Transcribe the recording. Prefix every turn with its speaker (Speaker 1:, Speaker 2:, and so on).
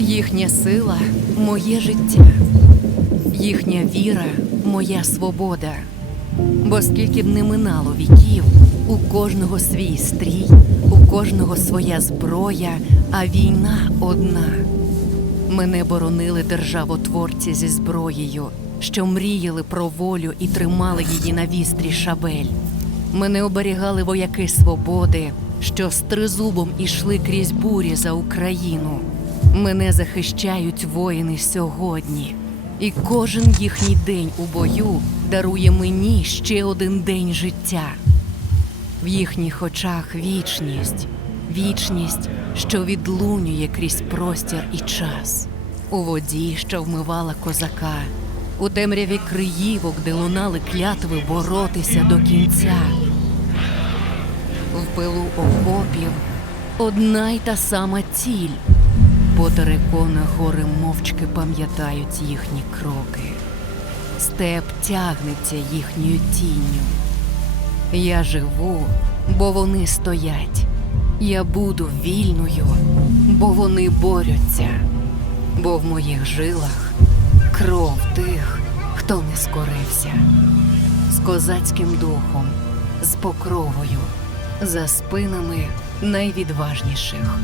Speaker 1: Їхня сила моє життя, їхня віра моя свобода. Бо скільки б не минало віків, у кожного свій стрій, у кожного своя зброя, а війна одна. Мене боронили державотворці зі зброєю, що мріяли про волю і тримали її на вістрі шабель. Мене оберігали вояки свободи, що з тризубом ішли крізь бурі за Україну. Мене захищають воїни сьогодні, і кожен їхній день у бою дарує мені ще один день життя. В їхніх очах вічність, вічність, що відлунює крізь простір і час, у воді, що вмивала козака, у темряві криївок, де лунали клятви боротися до кінця. В пилу окопів одна й та сама ціль, бо терекони гори мовчки пам'ятають їхні кроки. Степ тягнеться їхньою тінню. Я живу, бо вони стоять. Я буду вільною, бо вони борються. Бо в моїх жилах кров тих, хто не скорився. З козацьким духом, з покровою, за спинами найвідважніших.